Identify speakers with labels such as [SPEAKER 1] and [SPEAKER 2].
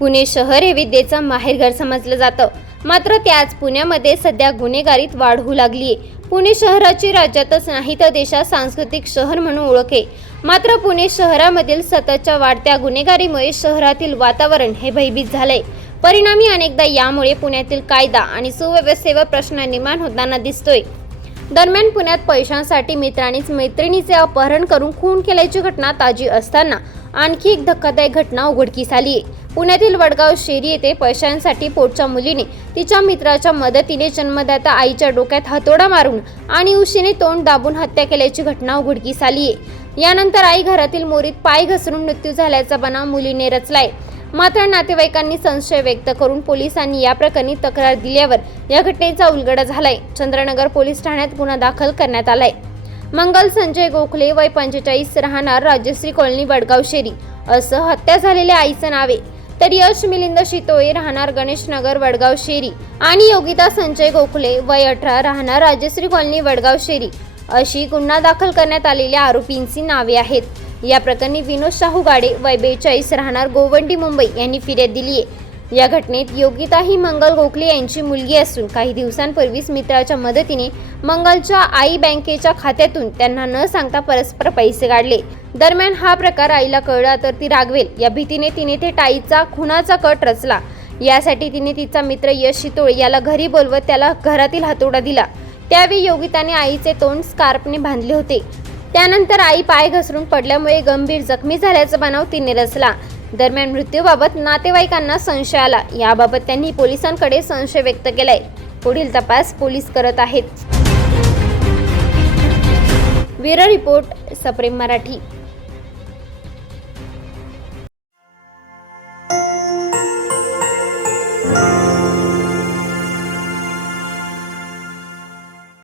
[SPEAKER 1] पुणे शहर हे विद्येचं माहेरघर समजलं जातं. मात्र त्याच पुण्यामध्ये सध्या गुन्हेगारीत वाढ होऊ लागली पुणे शहराची राज्यातच नाही तर देशात सांस्कृतिक शहर म्हणून ओळख आहे. मात्र पुणे शहरामधील सततच्या वाढत्या गुन्हेगारीमुळे शहरातील वातावरण हे भयभीत झालंय. परिणामी अनेकदा यामुळे पुण्यातील कायदा आणि सुव्यवस्थेवर प्रश्न निर्माण होताना दिसतोय. दरम्यान पुण्यात पैशांसाठी मित्रांनीच मैत्रिणीचे अपहरण करून खून केल्याची घटना ताजी असताना आणखी एक धक्कादायक घटना उघडकीस आली. आहे पुण्यातील वडगाव शेरी येथे पैशांसाठी पोटच्या मुलीने तिच्या मित्राच्या मदतीने जन्मदाता आईच्या डोक्यात हातोडा मारून आणि उशीने तोंड दाबून हत्या केल्याची घटना उघडकीस आली आहे यानंतर आई घरातील मोरीत पाय घसरून मृत्यू झाल्याचा बनाव मुलीने रचलाय. मात्र नातेवाईकांनी संशय व्यक्त करून पोलिसांनी या प्रकरणी तक्रार दिल्यावर या घटनेचा उलगडा झालाय. चंद्रनगर पोलीस ठाण्यात गुन्हा दाखल करण्यात आलाय. मंगल संजय गोखले वय पंचेचाळीस राहणार राजश्री कॉलनी वडगाव शेरी असं हत्या झालेल्या आईचं नाव आहे. तर यश मिलिंद शितोळे राहणार गणेशनगर वडगाव शेरी आणि योगिता संजय गोखले वय अठरा राहणार राजश्री कॉलनी वडगाव शेरी अशी गुन्हा दाखल करण्यात आलेल्या आरोपींची नावे आहेत. या प्रकरणी विनोद शाहू गाडे वय बेचाळीस राहणार गोवंडी मुंबई यांनी फिर्याद दिली आहे या घटनेत योगिता ही मंगल गोखले यांची मुलगी असून काही दिवसांपूर्वीच मित्राच्या मदतीने मंगलच्या आई बँकेच्या खात्यातून त्यांना न सांगता परस्पर पैसे काढले. दरम्यान हा प्रकार आईला कळला तर ती रागवेल. या भीतीने तिने ते टाईचा खुनाचा कट रचला. यासाठी तिने तिचा मित्र यश शितोळे याला घरी बोलवत त्याला घरातील हातोडा दिला. त्यावेळी योगिताने आईचे तोंड स्कार्पने बांधले होते. त्यानंतर आई पाय घसरून पडल्यामुळे गंभीर जखमी झाल्याचा बनाव तिने रचला. दरम्यान मृत्यूबाबत नातेवाईकांना संशय आला. याबाबत त्यांनी पोलिसांकडे संशय व्यक्त केलाय. पुढील तपास पोलीस करत आहेत. ब्युरो रिपोर्ट सप्रेम मराठी.